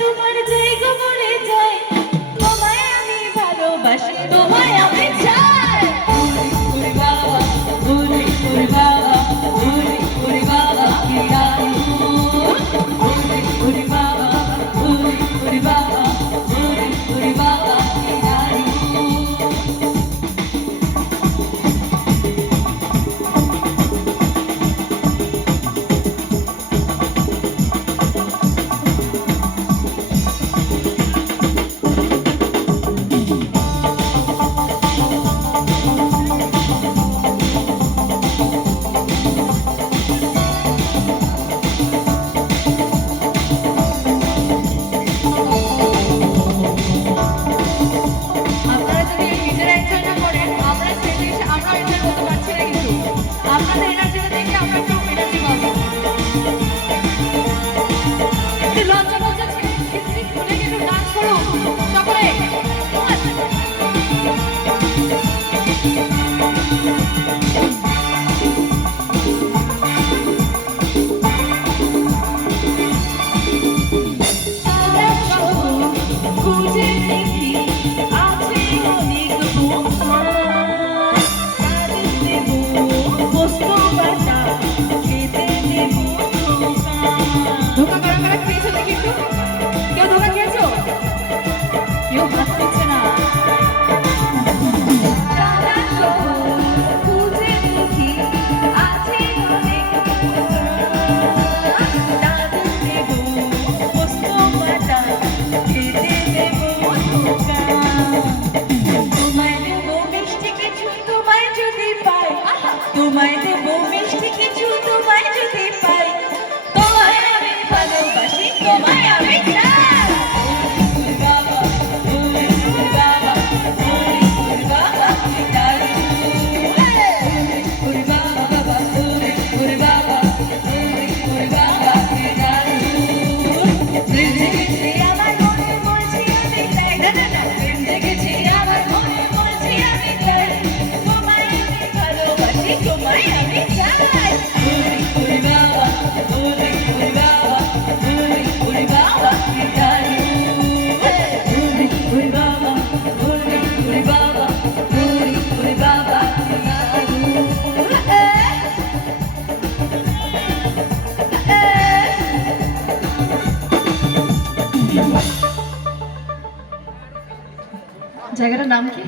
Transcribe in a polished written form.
তোমার জায়গা মরে যায়, তোমায় আমি ভালোবাসি, তোমায় আমি চাই। ওরে বাবা, ওরে ওরে বাবা, ওরে ওরে বাবা কি আনু, ওরে ওরে বাবা, ওরে ওরে বাবা, ওরে ওরে বাবা কি আনু। তোমায় দেব মিষ্টি কিছু, তোমায় যদি পাই, তোমায় আমি ভালোবাসি, তোমায় আমি চাই। ওরে বাবা, ওরে বাবা, ওরে বাবা কি দারুণ, ওরে বাবা বাবা, ওরে বাবা, ওরে বাবা কি দারুণ। প্রেম জেগেছে আমার মনে, বলছি আমি তাই, প্রেম জেগেছে আমার মনে, বলছি আমি তাই, তোমায় আমি ভালোবাসি, তোমায় আমি চাই। ওরে বাবা, ওরে বাবা, ওরে বাবা কি দারুণ, ওরে বাবা, ওরে বাবা, ওরে বাবা কি দারুণ। জায়গাটার নাম কি?